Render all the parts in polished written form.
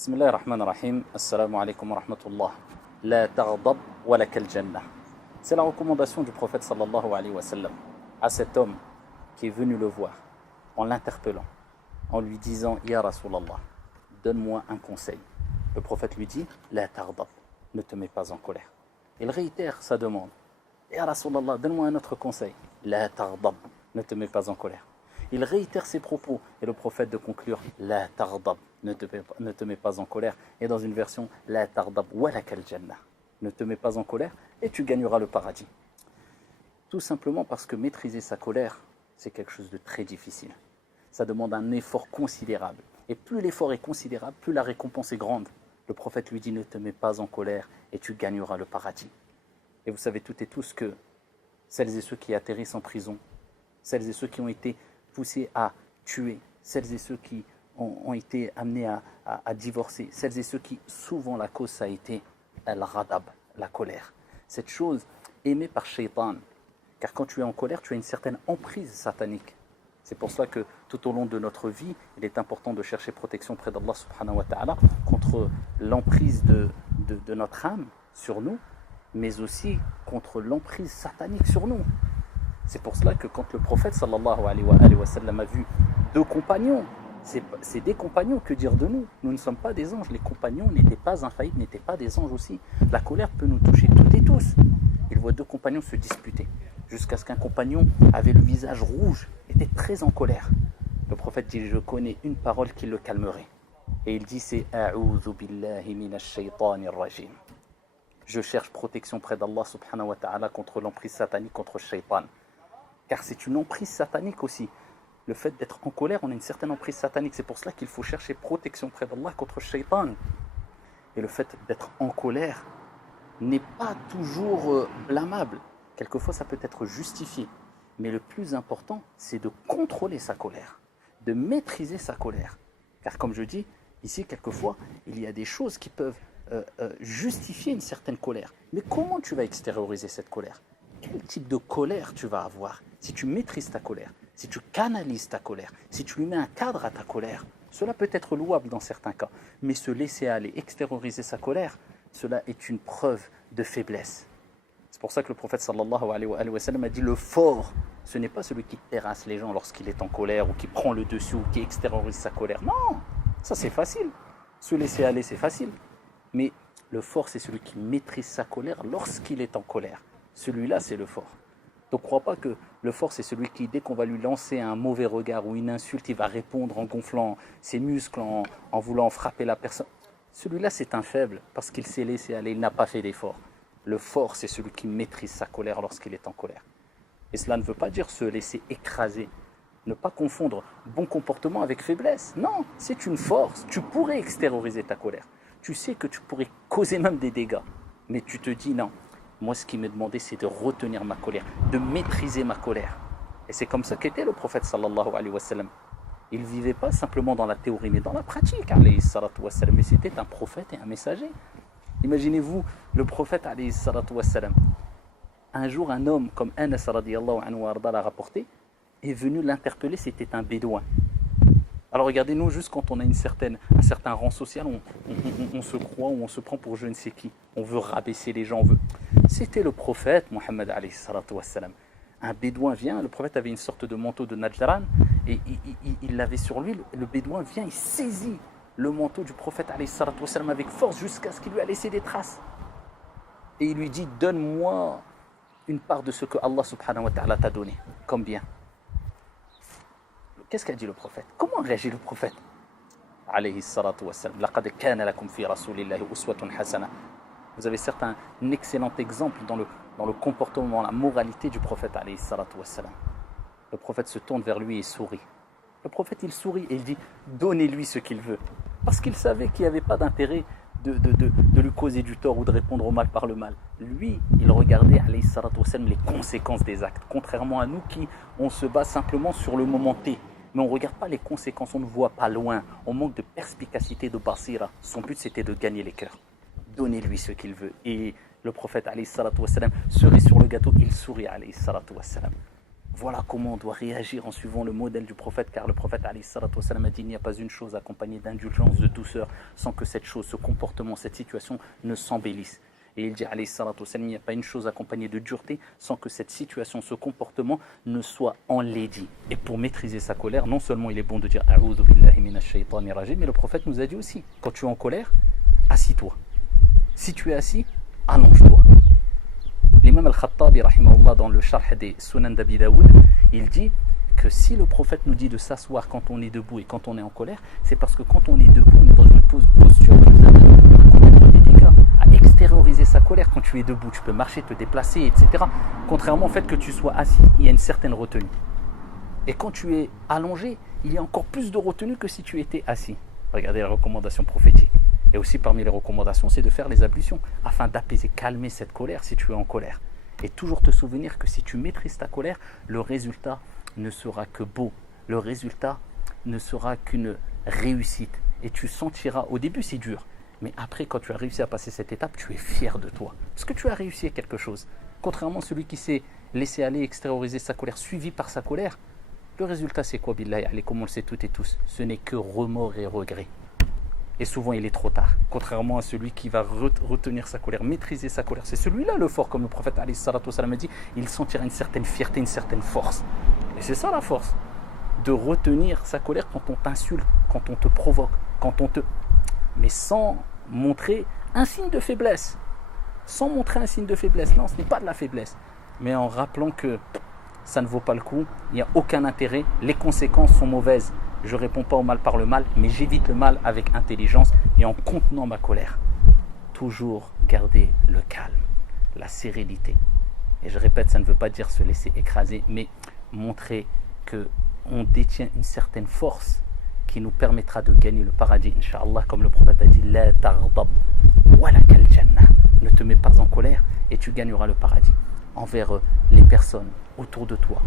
بسم الله الرحمن الرحيم. السلام عليكم ورحمة الله. لا تغضب ولك الجنة. C'est la recommandation du prophète sallallahu alayhi wa sallam à cet homme qui est venu le voir en l'interpellant, en lui disant Ya Rasulallah, donne-moi un conseil. Le prophète lui dit La taghdab, ne te mets pas en colère. Il réitère sa demande. Ya Rasulallah, donne-moi un autre conseil. La taghdab, ne te mets pas en colère. Il réitère ses propos et le prophète de conclure La taghdab, ne te mets pas en colère. Et dans une version La taghdab walaka al-jannah, ne te mets pas en colère et tu gagneras le paradis. Tout simplement parce que maîtriser sa colère, c'est quelque chose de très difficile. Ça demande un effort considérable. Et plus l'effort est considérable, plus la récompense est grande. Le prophète lui dit ne te mets pas en colère et tu gagneras le paradis. Et vous savez toutes et tous que celles et ceux qui atterrissent en prison, celles et ceux qui ont été poussés à tuer, celles et ceux qui ont été amenés à divorcer, celles et ceux qui, souvent la cause ça a été al-ghadab, la colère. Cette chose aimée par Shaitan. Car quand tu es en colère, tu as une certaine emprise satanique. C'est pour cela que tout au long de notre vie, il est important de chercher protection près d'Allah subhanahu wa ta'ala contre l'emprise de notre âme sur nous, mais aussi contre l'emprise satanique sur nous. C'est pour cela que quand le prophète sallallahu alayhi wa sallam a vu deux compagnons, c'est des compagnons, que dire de nous? Nous ne sommes pas des anges, les compagnons n'étaient pas infaillibles, n'étaient pas des anges aussi. La colère peut nous toucher toutes et tous. Il voit deux compagnons se disputer, jusqu'à ce qu'un compagnon avait le visage rouge, était très en colère. Le prophète dit, je connais une parole qui le calmerait. Et il dit, c'est « A'udhu billahi minash shaytanir rajim ». Je cherche protection près d'Allah subhanahu wa ta'ala contre l'emprise satanique, contre le shaitan. Car c'est une emprise satanique aussi. Le fait d'être en colère, on a une certaine emprise satanique. C'est pour cela qu'il faut chercher protection près d'Allah contre le shaitan. Et le fait d'être en colère n'est pas toujours blâmable. Quelquefois, ça peut être justifié. Mais le plus important, c'est de contrôler sa colère, de maîtriser sa colère. Car comme je dis, ici, quelquefois, il y a des choses qui peuvent justifier une certaine colère. Mais comment tu vas extérioriser cette colère? Quel type de colère tu vas avoir? Si tu maîtrises ta colère, si tu canalises ta colère, si tu lui mets un cadre à ta colère, cela peut être louable dans certains cas. Mais se laisser aller, extérioriser sa colère, cela est une preuve de faiblesse. C'est pour ça que le prophète sallallahu alayhi wa sallam a dit le fort, ce n'est pas celui qui terrasse les gens lorsqu'il est en colère ou qui prend le dessus ou qui extériorise sa colère. Non, ça c'est facile. Se laisser aller, c'est facile. Mais le fort, c'est celui qui maîtrise sa colère lorsqu'il est en colère. Celui-là, c'est le fort. Donc, ne crois pas que le fort, c'est celui qui, dès qu'on va lui lancer un mauvais regard ou une insulte, il va répondre en gonflant ses muscles, en voulant frapper la personne. Celui-là, c'est un faible parce qu'il s'est laissé aller, il n'a pas fait d'effort. Le fort, c'est celui qui maîtrise sa colère lorsqu'il est en colère. Et cela ne veut pas dire se laisser écraser. Ne pas confondre bon comportement avec faiblesse. Non, c'est une force. Tu pourrais extérioriser ta colère. Tu sais que tu pourrais causer même des dégâts. Mais tu te dis non. Moi, ce qui m'est demandé, c'est de retenir ma colère, de maîtriser ma colère. Et c'est comme ça qu'était le prophète sallallahu alayhi wa sallam. Il ne vivait pas simplement dans la théorie, mais dans la pratique, alayhi salatu wa sallam. Mais c'était un prophète et un messager. Imaginez-vous le prophète, alayhi salatu wa sallam. Un jour, un homme, comme Anas radiyallahu anhu arda l'a rapporté, est venu l'interpeller, c'était un bédouin. Alors regardez-nous, juste quand on a un certain rang social, on se croit ou on se prend pour je ne sais qui. On veut rabaisser les gens, C'était le prophète, Mohammed alayhi salatu wa sallam. Un bédouin vient, le prophète avait une sorte de manteau de Najran, et il l'avait sur lui, le bédouin vient, il saisit le manteau du prophète alayhi salatu wa sallam avec force jusqu'à ce qu'il lui a laissé des traces. Et il lui dit, donne-moi une part de ce que Allah subhanahu wa ta'ala t'a donné. Combien? Qu'est-ce qu'a dit le prophète? Comment réagit le prophète? Alayhi salatu wa sallam. Laqad kana lakum fi rasulillahi uswatun hasana. Vous avez certes un excellent exemple dans le comportement, la moralité du prophète alayhi salatu wa sallam. Le prophète se tourne vers lui et sourit. Le prophète il sourit et il dit donnez-lui ce qu'il veut. Parce qu'il savait qu'il n'y avait pas d'intérêt de lui causer du tort ou de répondre au mal par le mal. Lui, il regardait alayhi salatu wa sallam les conséquences des actes. Contrairement à nous qui on se base simplement sur le moment T. Mais on ne regarde pas les conséquences, on ne voit pas loin. On manque de perspicacité, de basira. Son but, c'était de gagner les cœurs. Donnez-lui ce qu'il veut. Et le prophète, alayhi salatu wassalam, cerise sur le gâteau, il sourit, alayhi salatu wassalam. Voilà comment on doit réagir en suivant le modèle du prophète, car le prophète alayhi salatu wassalam a dit: il n'y a pas une chose accompagnée d'indulgence, de douceur, sans que cette chose, ce comportement, cette situation ne s'embellisse. Et il dit alayhi salatu wassalam: il n'y a pas une chose accompagnée de dureté, sans que cette situation, ce comportement ne soit enlaidi. Et pour maîtriser sa colère, non seulement il est bon de dire a'oudhu billahi minash shaytanir rajim, mais le prophète nous a dit aussi: quand tu es en colère, assis-toi. Si tu es assis, allonge-toi. L'imam al-Khattabi, rahimahullah, dans le Sharh des Sunan d'Abi Daoud, il dit que si le prophète nous dit de s'asseoir quand on est debout et quand on est en colère, c'est parce que quand on est debout, on est dans une posture qui nous amène à commettre des dégâts, à extérioriser sa colère. Quand tu es debout, tu peux marcher, te déplacer, etc. Contrairement au fait que tu sois assis, il y a une certaine retenue. Et quand tu es allongé, il y a encore plus de retenue que si tu étais assis. Regardez la recommandation prophétique. Et aussi parmi les recommandations, c'est de faire les ablutions afin d'apaiser, calmer cette colère si tu es en colère. Et toujours te souvenir que si tu maîtrises ta colère, le résultat ne sera que beau. Le résultat ne sera qu'une réussite. Et tu sentiras, au début c'est dur, mais après quand tu as réussi à passer cette étape, tu es fier de toi. Parce que tu as réussi à quelque chose. Contrairement à celui qui s'est laissé aller extérioriser sa colère, suivi par sa colère, le résultat c'est quoi, billahi alaykum, comme on le sait toutes et tous? Ce n'est que remords et regrets. Et souvent il est trop tard, contrairement à celui qui va retenir sa colère, maîtriser sa colère. C'est celui-là le fort, comme le prophète alayhi salatu wassalam a dit, il sentira une certaine fierté, une certaine force. Et c'est ça la force, de retenir sa colère quand on t'insulte, quand on te provoque, mais sans montrer un signe de faiblesse. Sans montrer un signe de faiblesse, non, ce n'est pas de la faiblesse. Mais en rappelant que ça ne vaut pas le coup, il n'y a aucun intérêt, les conséquences sont mauvaises. Je ne réponds pas au mal par le mal, mais j'évite le mal avec intelligence et en contenant ma colère. Toujours garder le calme, la sérénité. Et je répète, ça ne veut pas dire se laisser écraser, mais montrer qu'on détient une certaine force qui nous permettra de gagner le paradis, Inch'Allah, comme le prophète a dit: La taghdab walakal jannah. Ne te mets pas en colère et tu gagneras le paradis. Envers les personnes autour de toi,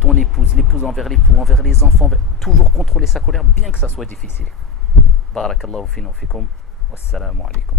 ton épouse, l'épouse envers l'époux, envers les enfants, toujours contrôler sa colère, bien que ça soit difficile. Barakallahu fina wa fikum. Wassalamu alaikum.